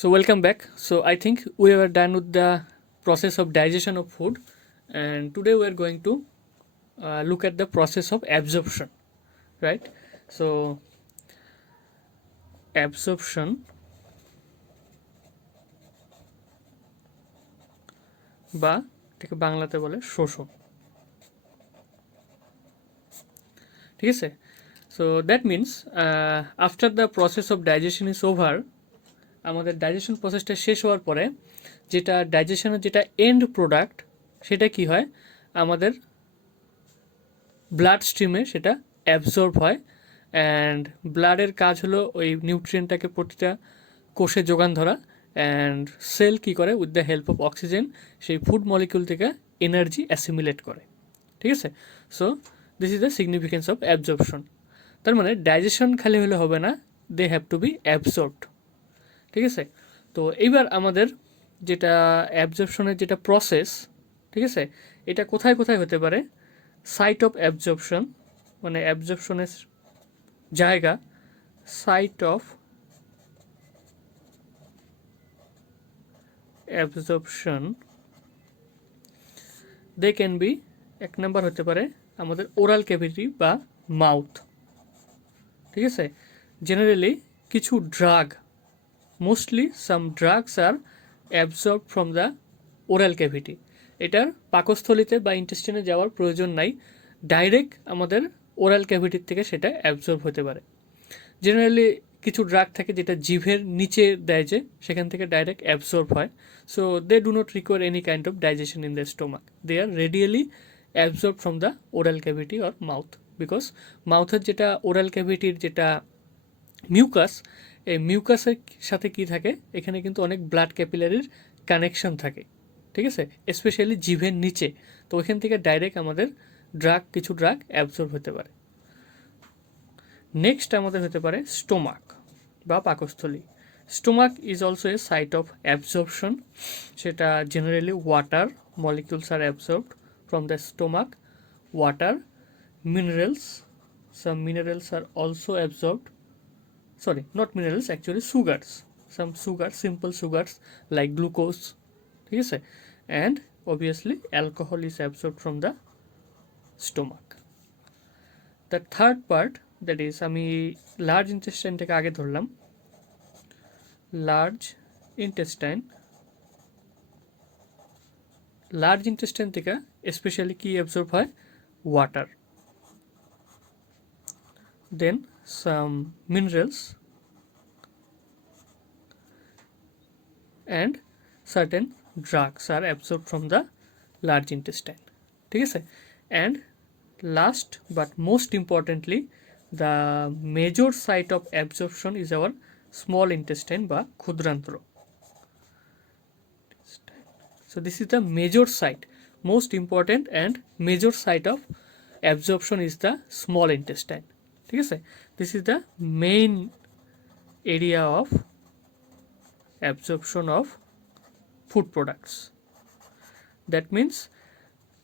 So welcome back. So I think we are done with the process of digestion of food, and today we are going to look at the process of absorption, right? So absorption বা এটাকে বাংলাতে বলে শোষণ, ঠিক আছে? So that means after the process of digestion is over, আমাদের digestion প্রসেসটা শেষ হওয়ার পরে যেটা ডাইজেশনের যেটা এন্ড প্রোডাক্ট সেটা কি হয়, আমাদের ব্লাড স্ট্রিমে সেটা অ্যাবজর্ব হয়। অ্যান্ড ব্লাডের কাজ হলো ওই নিউট্রিয়েন্টটাকে প্রতিটা কোষে যোগান ধরা, অ্যান্ড সেল কী করে, with the help of oxygen সেই ফুড মলিকিউল থেকে এনার্জি অ্যাসিমিলেট করে, ঠিক আছে? So this is the significance of absorption. তার মানে ডাইজেশন খালি হলে হবে না, they have to be absorbed, ঠিক আছে? তো এইবার আমাদের যেটা অ্যাবজর্পশনের যেটা প্রসেস, ঠিক আছে, এটা কোথায় কোথায় হতে পারে? সাইট অফ অ্যাবজর্পশন মানে অ্যাবজর্পশনের জায়গা, site of absorption they can be, এক নাম্বার হতে পারে আমাদের ওরাল ক্যাভিটি বা মাউথ, ঠিক আছে? জেনারেলি কিছু drug, mostly some drugs are absorb from the oral cavity. এটার পাকস্থলিতে বা ইন্টেস্টিনে যাওয়ার প্রয়োজন নাই, ডাইরেক্ট আমাদের ওরাল ক্যাভিটির থেকে সেটা অ্যাবজর্ব হতে পারে। জেনারেলি কিছু ড্রাগ থাকে যেটা জিভের নিচে দেয়, যে সেখান থেকে ডাইরেক্ট অ্যাবজর্ব হয়। So they do not require any kind of digestion in the stomach, they are readily absorb from the oral cavity or mouth, because মাউথের যেটা ওরাল ক্যাভিটির যেটা মিউকাস, এই মিউকাসের সাথে কি থাকে, এখানে কিন্তু অনেক ব্লাড ক্যাপিলারির কানেকশন থাকে, ঠিক আছে, স্পেশালি জিভের নিচে। তো ওইখান থেকে ডাইরেক্ট আমাদের কিছু ড্রাগ অ্যাবজর্ব হতে পারে। নেক্সট আমাদের হতে পারে স্টোমাক বা পাকস্থলী। Stomach is also a site of absorption, সেটা generally water molecules are absorbed from the stomach, water, minerals, some minerals are also absorbed, sorry, not minerals, actually sugars, some sugars, simple sugars like glucose, ঠিক আছে? And obviously alcohol is absorbed from the stomach. The third part, that is আমি large ইন্টেস্টাইনটাকে আগে ধরলাম। Large intestine থেকে specially কি absorb হয়? Water, then some minerals and certain drugs are absorbed from the large intestine, ঠিক আছে? And last but most importantly, the major site of absorption is our small intestine বা ক্ষুদ্রান্ত্র। So this is the major site, most important and major site of absorption is the small intestine, ঠিক আছে? This is the main area of absorption of food products. That means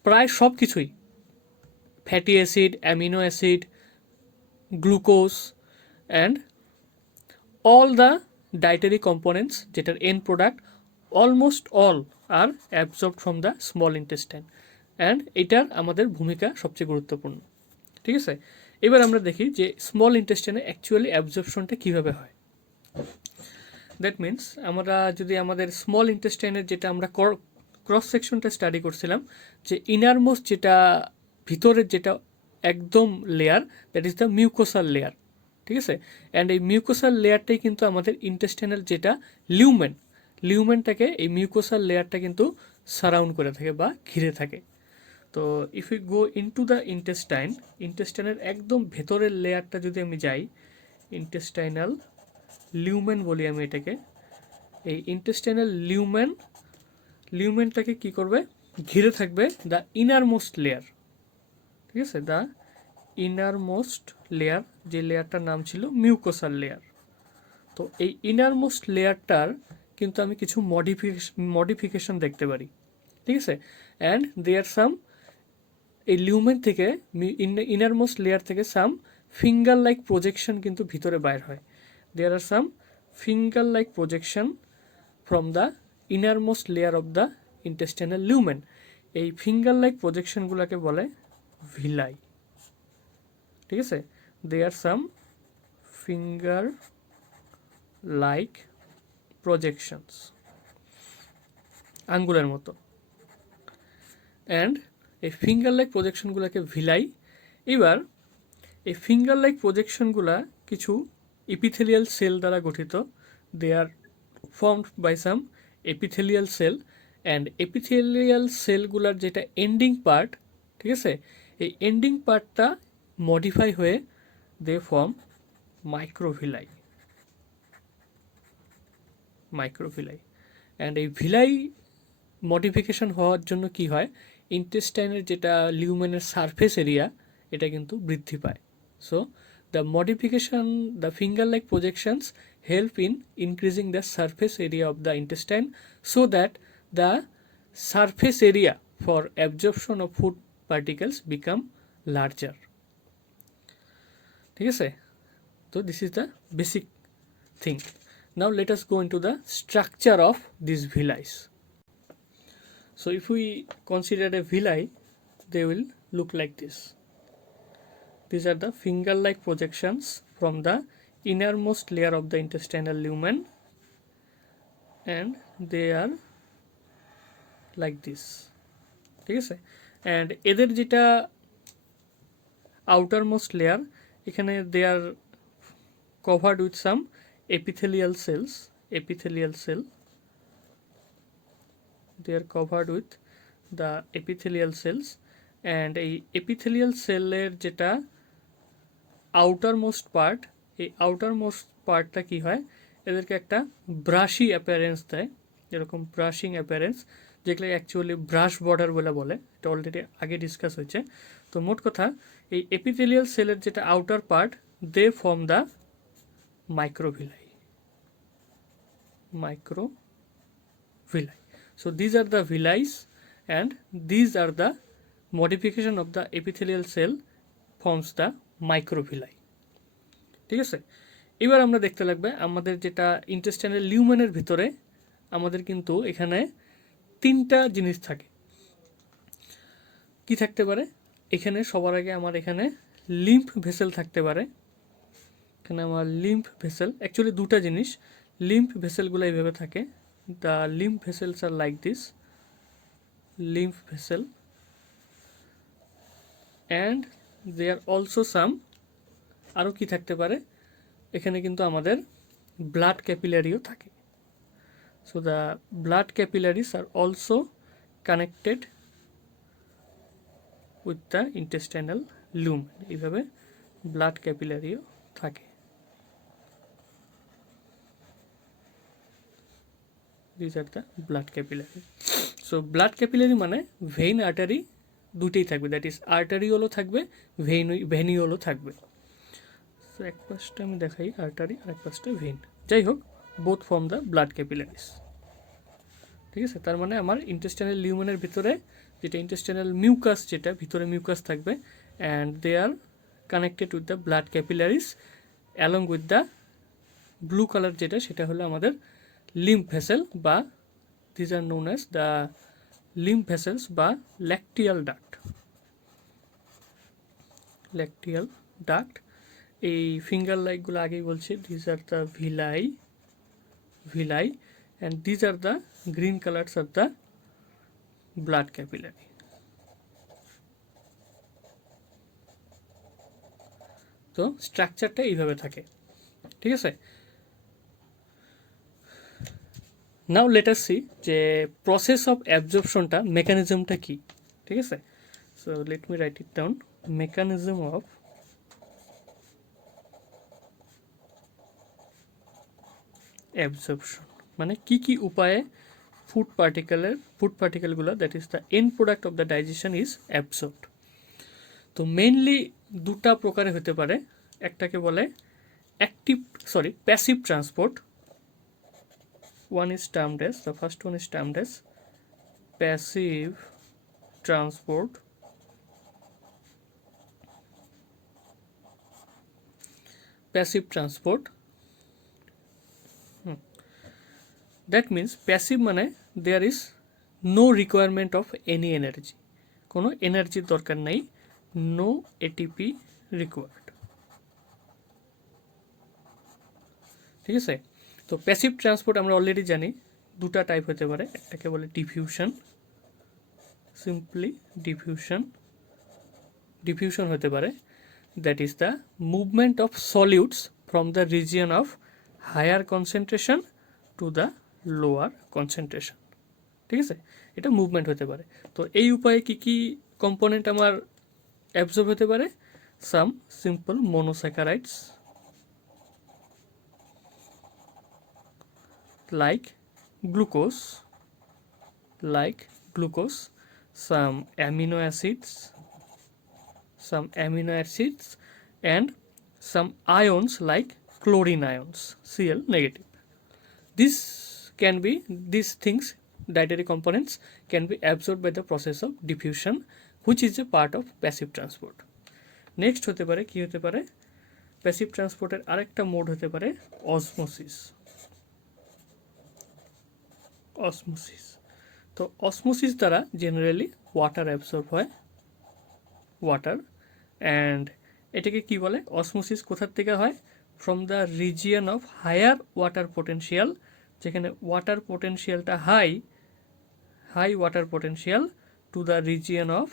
প্রায় সব কিছুই, fatty acid, amino acid, glucose and all the dietary components যেটার end product, almost all are absorb from the small intestine, and এটার আমাদের ভূমিকা সবচেয়ে গুরুত্বপূর্ণ, ঠিক আছে? এবার আমরা দেখি যে স্মল ইন্টেস্টাইনে অ্যাকচুয়ালি অ্যাবজর্পশনটা কীভাবে হয়। দ্যাট মিন্স আমরা যদি আমাদের স্মল ইন্টেস্টাইনের যেটা আমরা ক্রস সেকশনটা স্টাডি করছিলাম, যে ইনারমোস্ট যেটা ভিতরের যেটা একদম layer, that is the mucosal layer, ঠিক আছে? অ্যান্ড এই মিউকোসাল লেয়ারটাই কিন্তু আমাদের ইন্টেস্টাইনাল যেটা লিউমেনটাকে এই মিউকোসাল লেয়ারটা কিন্তু সারাউন্ড করে থাকে বা ঘিরে থাকে। তো if you go into the ইন্টেস্টাইনের একদম ভেতরের লেয়ারটা যদি আমি যাই, ইন্টেস্টাইনাল লিউমেন বলি আমি এটাকে, এই ইন্টেস্টাইনাল লিউমেনটাকে কি করবে, ঘিরে থাকবে দ্য ইনারমোস্ট লেয়ার, ঠিক আছে? দ্য ইনারমোস্ট লেয়ার, যে লেয়ারটার নাম ছিল মিউকোসাল লেয়ার। তো এই ইনারমোস্ট লেয়ারটার কিন্তু আমি কিছু মডিফিকেশন দেখতে পারি, ঠিক আছে? অ্যান্ড দেয়ার সাম, এই লিউমেন থেকে ইনারমোস্ট লেয়ার থেকে সাম ফিঙ্গার লাইক প্রজেকশন কিন্তু ভিতরে বাইর হয়। দেয়ার আর সাম finger like projection from the innermost layer of the intestinal lumen. এই ফিঙ্গার লাইক প্রজেকশনগুলোকে বলে ভিলাই। ঠিক আছে, দে আর সাম ফিঙ্গার লাইক প্রজেকশনস, আঙ্গুলের মতো। অ্যান্ড এই ফিঙ্গার লাইক প্রজেকশনগুলোকে ভিলাই। এবার এই ফিঙ্গার লাইক প্রজেকশনগুলা কিছু এপিথেলিয়াল সেল দ্বারা গঠিত। They are formed by some epithelial cell, and epithelial সেলগুলার যেটা এন্ডিং পার্ট, ঠিক আছে, এই এন্ডিং পার্টটা মডিফাই হয়ে দে ফর্ম মাইক্রোভিলাই। অ্যান্ড এই ভিলাই মডিফিকেশন হওয়ার জন্য কি হয়, ইন্টেস্টাইনের যেটা লিউমেনের সারফেস এরিয়া এটা কিন্তু বৃদ্ধি পায়। So the modification, the finger like projections help in increasing the surface area of the intestine so that the surface area for absorption of food particles become larger. ঠিক আছে, তো this is the basic thing. Now let us go into the structure of these villi. So if we consider a villi, they will look like this. These are the finger-like projections from the innermost layer of the intestinal lumen, and they are like this. ঠিক আছে, and এদের যেটা outermost layer, এখানে they are covered with some epithelial cells. They are covered with the epithelial cells, and এই epithelial সেলের যেটা outermost part, এই outermost পার্টটা কি হয়, এদেরকে একটা ব্রাশি অ্যাপিয়ারেন্স দেয়, এরকম ব্রাশিং অ্যাপিয়ারেন্স, যেগুলো অ্যাকচুয়ালি ব্রাশ বর্ডার বলে, এটা অলরেডি আগে ডিসকাস হয়েছে। তো মোট কথা, এই এপিথেলিয়াল সেলের যেটা outer part, they form the microvilli. So these are the villi, and these are the modification of the epithelial cell forms the microvilli. ঠিক আছে, এবার আমরা দেখতে লাগবে আমাদের যেটা ইন্টেস্টাইনাল লিউমেনের ভিতরে আমাদের কিন্তু এখানে তিনটা জিনিস থাকে। কি থাকতে পারে, এখানে সবার আগে আমার এখানে লিম্ফ ভেসেল থাকতে পারে। এখানে আমার লিম্ফ ভেসেল, অ্যাকচুয়ালি দুটা জিনিস, লিম্ফ ভেসেলগুলো এইভাবে থাকে। The lymph vessels are like this, lymph vessel, and they are also some, আরও কি থাকতে পারে, এখানে কিন্তু আমাদের ব্লাড ক্যাপিলারিও থাকে। So the blood capillaries are also connected with the intestinal lumen, এইভাবে ব্লাড ক্যাপিলারিও থাকে। These are the blood capillary. So blood capillary মানে ভেইন আর্টারি দুটেই থাকবে, দ্যাট ইজ আর্টারিওলও থাকবে, ভেনিওলও থাকবে। সো এক পাশটা আমি দেখাই আর্টারি, আর এক পাশটা ভেইন, যাই হোক, both form the blood capillaries. ঠিক আছে, তার মানে আমার ইন্টেস্টাইনাল লিউমেনের ভিতরে যেটা ইন্টেস্টাইনাল মিউকাস, যেটা ভিতরে মিউকাস থাকবে, and they are connected with the blood capillaries along with the blue colour, যেটা সেটা হলো আমাদের lymph vessel বা these are known as the lymph vessels বা lacteal duct. এই ফিঙ্গার লাইকগুলো আগেই বলছি, these are the villi, and these are the green colors of the blood capillary. তো স্ট্রাকচারটা এইভাবে থাকে। ঠিক আছে, নাও লেট আস সি যে প্রসেস অফ অ্যাবজর্পশনটা, মেকানিজমটা কি। ঠিক আছে, so let me write it down, mechanism of absorption, মানে কি কি উপায়ে ফুড পার্টিকেলগুলো, that is the end product of the digestion is absorbed. তো মেইনলি দুটা প্রকারে হতে পারে, একটাকে বলে passive transport. One is termed as, the first one is termed as passive transport, that means passive মানে there is no requirement of any energy, কোনো এনার্জির দরকার নেই, নো এটিপি রিকোয়ার্ড। ঠিক আছে, তো প্যাসিভ ট্রান্সপোর্ট আমরা অলরেডি জানি দুটা টাইপ হতে পারে, একটাকে বলে ডিফিউশন, সিম্পলি ডিফিউশন হতে পারে, that is the movement of solutes from the region of higher concentration to the lower concentration. ঠিক আছে, এটা মুভমেন্ট হতে পারে। তো এই উপায়ে কি কি কম্পোনেন্ট আমার অ্যাবজর্ব হতে পারে? সাম simple monosaccharides like glucose, some amino acids, and some ions like chlorine ions, Cl negative. These things, dietary components, can be absorbed by the process of diffusion, which is a part of passive transport. Next হতে পারে কি হতে পারে, passive ট্রান্সপোর্টের আরেকটা mode হতে পারে osmosis. তো osmosis দ্বারা জেনারেলি ওয়াটার অ্যাবসর্ব হয়, ওয়াটার, অ্যান্ড এটাকে কি বলে, অসমোসিস কোথার থেকে হয়? From the region of higher water potential, যেখানে ওয়াটার পোটেনশিয়ালটা high water potential, to the region of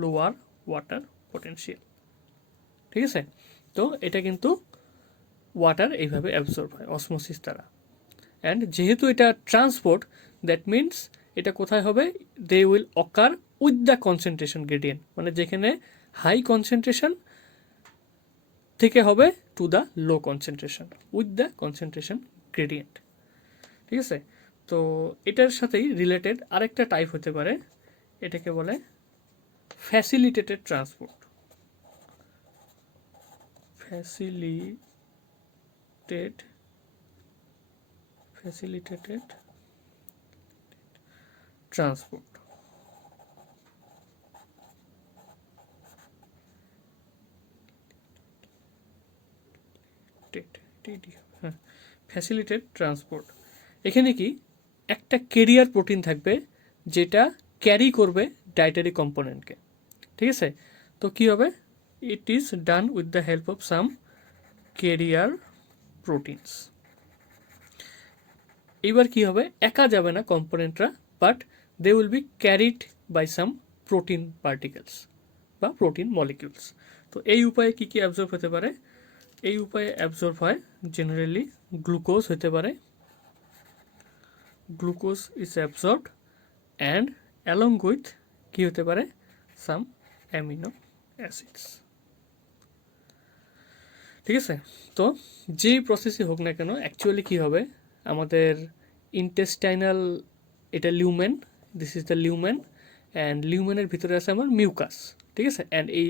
lower water potential. ঠিক আছে, তো এটা কিন্তু ওয়াটার এইভাবে অ্যাবসর্ব হয় অসমোসিস দ্বারা। অ্যান্ড যেহেতু এটা ট্রান্সপোর্ট, দ্যাট মিনস এটা কোথায় হবে? They will occur with the concentration gradient, মানে যেখানে হাই কনসেন্ট্রেশন থেকে হবে to the low concentration with the concentration gradient. ঠিক আছে, তো এটার সাথেই রিলেটেড আরেকটা টাইপ হতে পারে, এটাকে বলে facilitated transport. facilitated transport. Facilitated transport, এখানে কি একটা ক্যারিয়ার প্রোটিন থাকবে যেটা ক্যারি করবে ডায়েটারি কম্পোনেন্টকে। ঠিক আছে, তো কি হবে? It is done with the help of some carrier proteins. এবার কি হবে? একা যাবে না কম্পোনেন্টরা, but they will be carried by some protein particles বা প্রোটিন মলিকিউলস। তো এই উপায়ে কি কি অ্যাবজর্ব হতে পারে? এই উপায়ে অ্যাবজর্ব হয় জেনারেলি গ্লুকোজ হতে পারে, glucose is absorbed, and along with কি হতে পারে? সাম অ্যামিনো অ্যাসিডস। ঠিক আছে, তো যেই প্রসেসই হোক না কেন, অ্যাকচুয়ালি কী হবে, আমাদের ইন্টেস্টাইনাল, এটা লিউমেন, দিস ইজ দ্য লিউমেন, অ্যান্ড লিউমেনের ভিতরে আছে আমার মিউকাস। ঠিক আছে, অ্যান্ড এই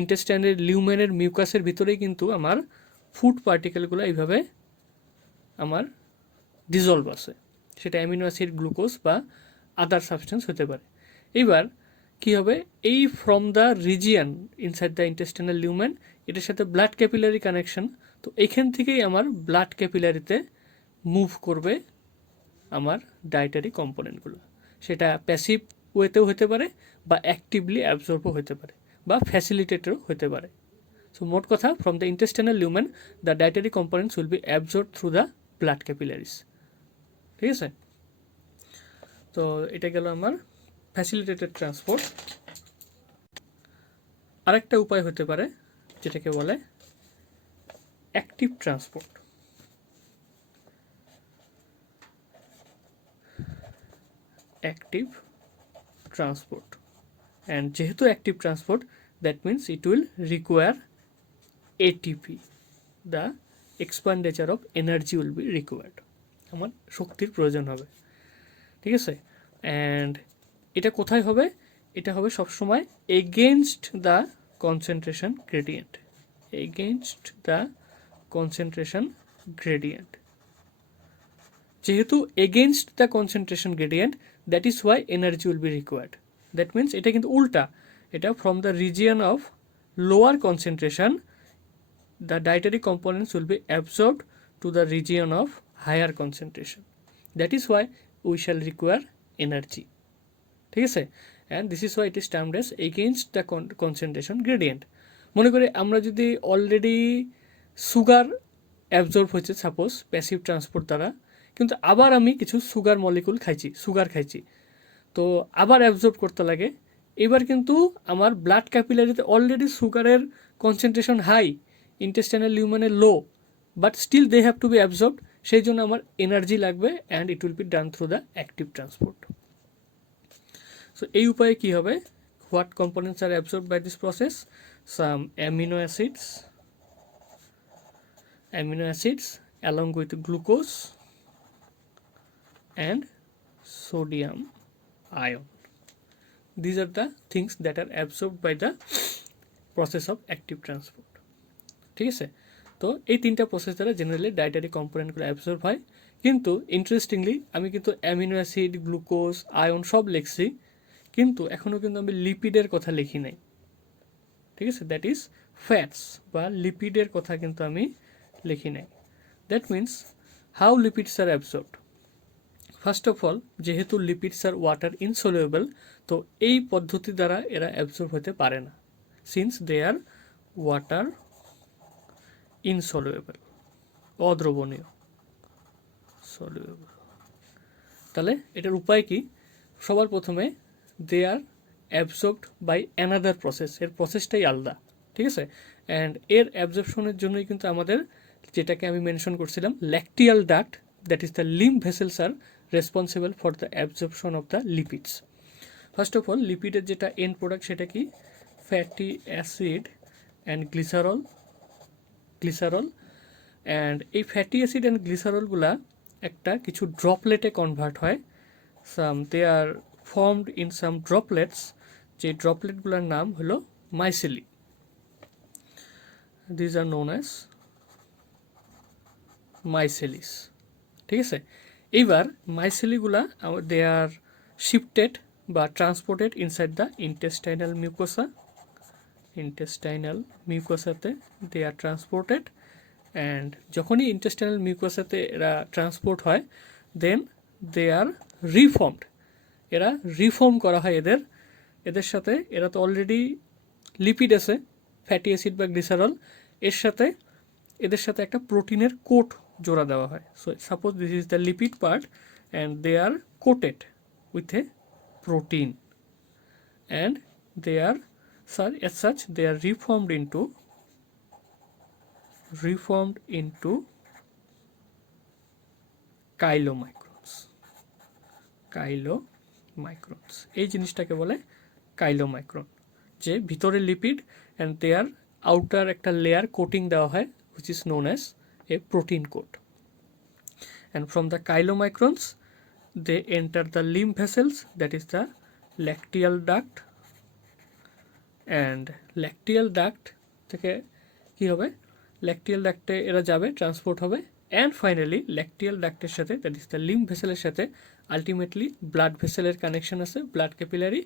ইন্টেস্টাইনের লিউমেনের মিউকাসের ভিতরেই কিন্তু আমার ফুড পার্টিকেলগুলো এইভাবে আমার ডিজলভ আছে, সেটা অ্যামিনো অ্যাসিড, গ্লুকোজ বা আদার সাবস্টেন্স হতে পারে। এইবার কী হবে? এই from the region inside the intestinal lumen, এটার সাথে ব্লাড ক্যাপিলারি কানেকশন, তো এখান থেকেই আমার ব্লাড ক্যাপিলারিতে মুভ করবে আমার ডায়েটারি কম্পোনেন্টগুলো। সেটা প্যাসিভ ওয়েতেও হতে পারে বা অ্যাক্টিভলি অ্যাবজর্বও হতে পারে বা ফ্যাসিলিটেটেডও হতে পারে। সো মোট কথা, from the intestinal lumen the dietary components will be absorb through the blood capillaries. ঠিক আছে, তো এটা গেল আমার ফ্যাসিলিটেটেড ট্রান্সপোর্ট। আরেকটা উপায় হতে পারে যেটাকে বলে active transport. Active transport, and যেহেতু active transport, that means it will require ATP, the expenditure of energy will be required, আমার শক্তির প্রয়োজন হবে। ঠিক আছে, অ্যান্ড এটা কোথায় হবে? এটা হবে সবসময় against the concentration gradient, against the concentration gradient. যেহেতু against the concentration gradient, that is why energy will be required. That means এটা কিন্তু উল্টা, এটা from the region of lower concentration, the dietary components will be absorbed to the region of higher concentration. That is why we shall require energy. ঠিক আছে, and this is why it is termed S against the concentration gradient. মনে করি আমরা যদি already sugar absorb হয়েছে suppose passive transport দ্বারা, কিন্তু আবার আমি কিছু সুগার মলিকুল খাইছি, সুগার খাইছি, তো আবার অ্যাবজর্ব করতে লাগে। এবার কিন্তু আমার ব্লাড ক্যাপিলারিতে অলরেডি সুগারের কনসেন্ট্রেশন হাই, ইন্টেস্টাইনাল লিউমেনের low, but still they have to be absorbed. সেই জন্য আমার এনার্জি লাগবে, and it will be done through the active transport. So এই উপায়ে কী হবে, what components are absorb by this process? Some amino acids along with glucose and sodium ion. These are the things that are absorbed by the process of active transport. ঠিক আছে, তো এই তিনটা process দ্বারা জেনারেলি ডায়েটারি কম্পোনেন্টগুলো অ্যাবসর্ব হয়। কিন্তু interestingly আমি কিন্তু অ্যামিনো অ্যাসিড, গ্লুকোজ, আয়ন সব লিখছি, কিন্তু এখনও কিন্তু আমি লিপিডের কথা লিখি নাই। ঠিক আছে, দ্যাট ইজ ফ্যাটস বা লিপিডের কথা কিন্তু আমি লিখি নাই। That means how lipids are absorbed. First of all, যেহেতু লিপিডস আর ওয়াটার ইনসলিউবল, তো এই পদ্ধতি দ্বারা এরা অ্যাবসর্ব হতে পারে না, since they are water insoluble, অদ্রবণীয়, সলিউবল। তাহলে এটার উপায় কি? সবার প্রথমে they are absorbed by another process, এর প্রসেসটাই আলাদা। ঠিক আছে, অ্যান্ড এর অ্যাবজর্পশনের জন্যই কিন্তু আমাদের, যেটাকে আমি মেনশন করছিলাম, lacteal duct, that is the lymph vessels are responsible for the absorption of the lipids. First of all, লিপিডের যেটা এন্ড প্রোডাক্ট সেটা কি? Fatty acid and glycerol. And এই ফ্যাটি অ্যাসিড অ্যান্ড গ্লিসারলগুলা একটা কিছু ড্রপলেটে কনভার্ট হয়। They are formed in some droplets, যে ড্রপলেটগুলোর নাম হলো micelle. These are known as micelles. ঠিক আছে, এইবার মাইসেলিগুলা দে আর শিফটেড বা ট্রান্সপোর্টেড ইনসাইড দ্য ইন্টেস্টাইনাল মিউকোসাতে দে আর ট্রান্সপোর্টেড, অ্যান্ড যখনই ইন্টেস্টাইনাল মিউকোসাতে এরা ট্রান্সপোর্ট হয়, দেন দে আর রিফর্মড, এরা রিফর্ম করা হয় এদের সাথে। এরা তো অলরেডি লিপিড আছে, ফ্যাটি অ্যাসিড বা গ্লিসারল, এদের সাথে একটা প্রোটিনের কোট জোড়া দেওয়া হয়। So suppose this is the lipid part and they are coated with a protein, and they are as such they are reformed into chylomicrons. এই জিনিসটাকে বলে কাইলোমাইক্রন, যে ভিতরে লিপিড অ্যান্ড দেয়ার আউটার একটা লেয়ার কোটিং দেওয়া হয়, which is known as a protein coat. And from the chylomicrons they enter the lymph vessels, that is the lacteal duct. And lacteal duct থেকে কী হবে, ল্যাকটিয়াল ডাক্টে এরা যাবে, ট্রান্সপোর্ট হবে, and finally lacteal ডাক্টের সাথে, দ্যাট ইজ দ্য লিম্ফ ভেসেলের সাথে আলটিমেটলি ব্লাড ভেসেলের কানেকশন আছে, blood capillary,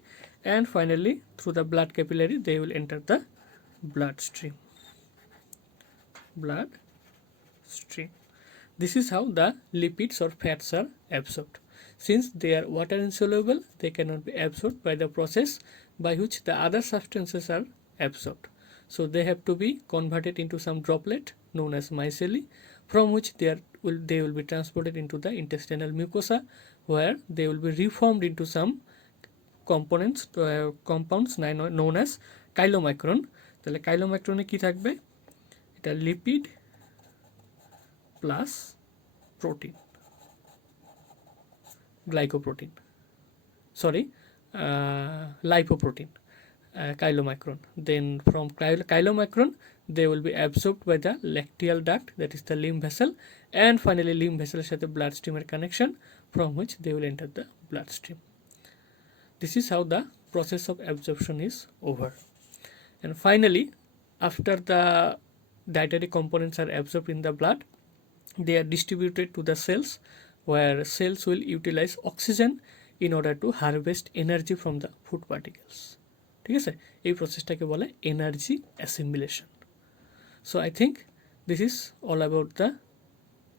and finally through the blood capillary they will enter the blood stream. This is how the lipids or fats are absorbed. Since they are water insoluble, they cannot be absorbed by the process by which the other substances are absorbed. So they have to be converted into some droplet known as micelle, from which they will be transported into the intestinal mucosa, where they will be reformed into some compounds known as chylomicron. তাহলে কাইলোমাইক্রনে কি থাকবে? এটা lipid plus protein, lipoprotein, chylomicron. Then from chylomicron they will be absorbed by the lacteal duct, that is the lymph vessel, and finally lymph vessel এর সাথে blood stream এর connection, from which they will enter the bloodstream. This is how the process of absorption is over. And finally, after the dietary components are absorbed in the blood, they are distributed to the cells, where cells will utilize oxygen in order to harvest energy from the food particles. ঠিক আছে, এই প্রসেসটাকে বলে energy assimilation. So I think this is all about the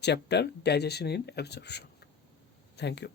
chapter, digestion and absorption. Thank you.